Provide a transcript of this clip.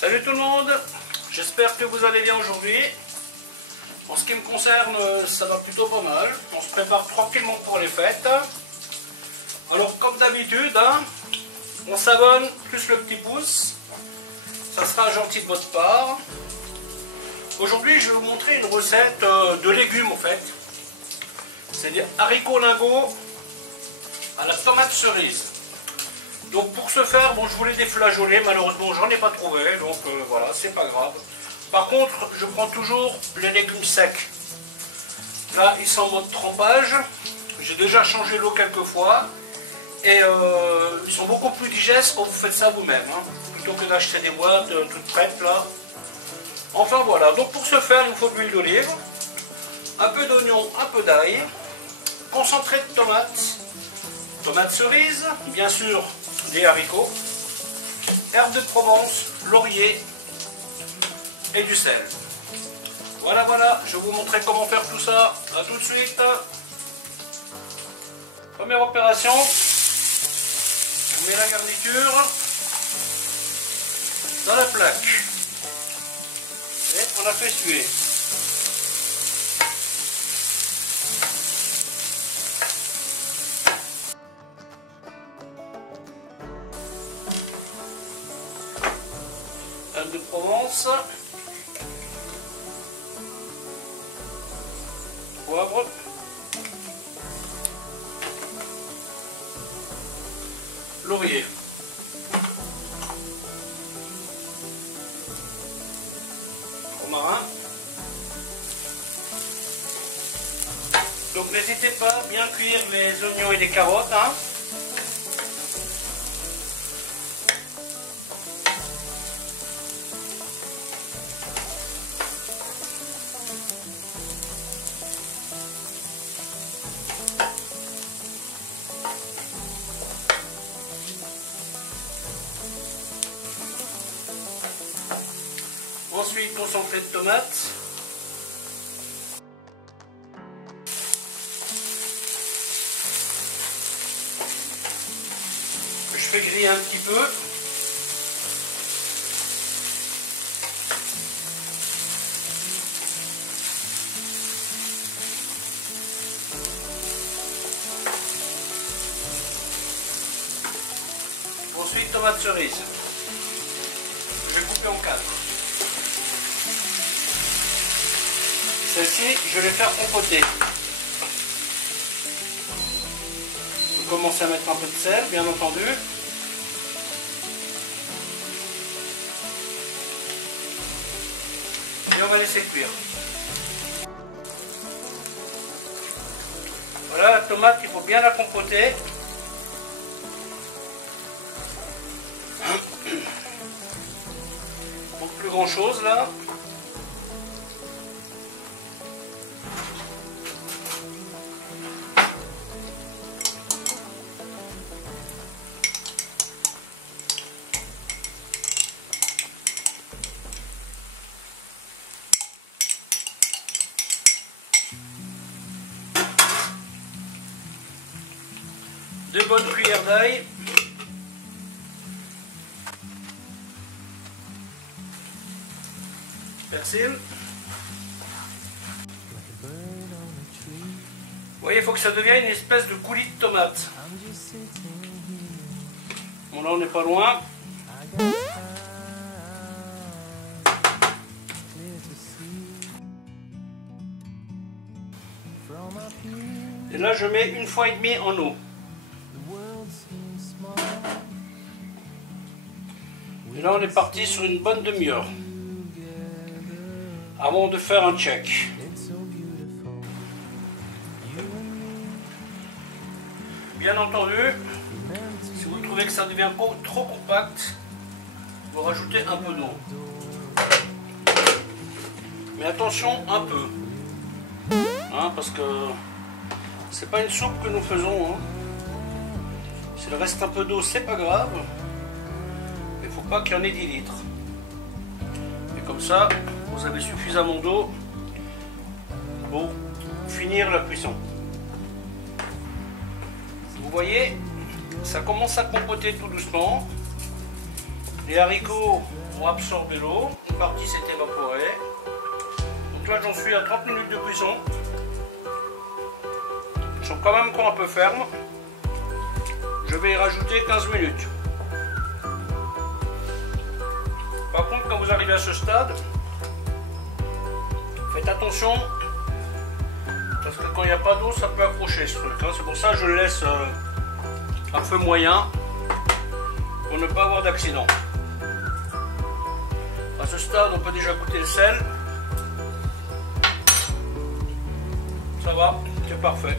Salut tout le monde, j'espère que vous allez bien aujourd'hui. En ce qui me concerne, ça va plutôt pas mal. On se prépare tranquillement pour les fêtes. Alors comme d'habitude, on s'abonne plus le petit pouce. Ça sera gentil de votre part. Aujourd'hui, je vais vous montrer une recette de légumes en fait. C'est-à-dire haricots lingots à la tomate cerise. Donc pour ce faire, bon, je voulais des flageolets, malheureusement j'en ai pas trouvé, donc voilà, c'est pas grave. Par contre, je prends toujours les légumes secs. Là, ils sont en mode trempage. J'ai déjà changé l'eau quelques fois. Et ils sont beaucoup plus digestes quand vous faites ça vous-même. Plutôt que d'acheter des boîtes toutes prêtes là. Enfin voilà, donc pour ce faire, il nous faut de l'huile d'olive, un peu d'oignon, un peu d'ail, concentré de tomates cerises, bien sûr des haricots, herbes de Provence, laurier et du sel. Voilà, je vais vous montrer comment faire tout ça. A tout de suite. Première opération, on met la garniture dans la plaque et on la fait suer. Herbes de Provence, poivre, laurier, romarin. Donc n'hésitez pas à bien cuire les oignons et les carottes. Ensuite, concentré de tomates. Je fais griller un petit peu. Ensuite, tomates cerises. Je vais couper en 4. Celle-ci, je vais les faire compoter. Je vais commencer à mettre un peu de sel, bien entendu. Et on va laisser cuire. Voilà, la tomate, il faut bien la compoter. Donc plus grand chose là. Deux bonnes cuillères d'ail. Persil. Vous voyez, il faut que ça devienne une espèce de coulis de tomate. Bon, là on n'est pas loin. Et là je mets 1,5 fois en eau. Et là on est parti sur une bonne demi-heure avant de faire un check. Bien entendu, si vous trouvez que ça devient trop compact, vous rajoutez un peu d'eau. Mais attention, un peu. Parce que c'est pas une soupe que nous faisons. S'il reste un peu d'eau, c'est pas grave. Il ne faut pas qu'il y en ait 10 litres. Et comme ça, vous avez suffisamment d'eau pour finir la cuisson. Vous voyez, ça commence à compoter tout doucement. Les haricots ont absorbé l'eau, une partie s'est évaporée. Donc là j'en suis à 30 minutes de cuisson. Ils sont quand même encore un peu fermes. Je vais y rajouter 15 minutes. Par contre, quand vous arrivez à ce stade, faites attention, parce que quand il n'y a pas d'eau, ça peut accrocher ce truc. C'est pour ça que je le laisse à feu moyen, pour ne pas avoir d'accident. À ce stade, on peut déjà goûter le sel. Ça va, c'est parfait.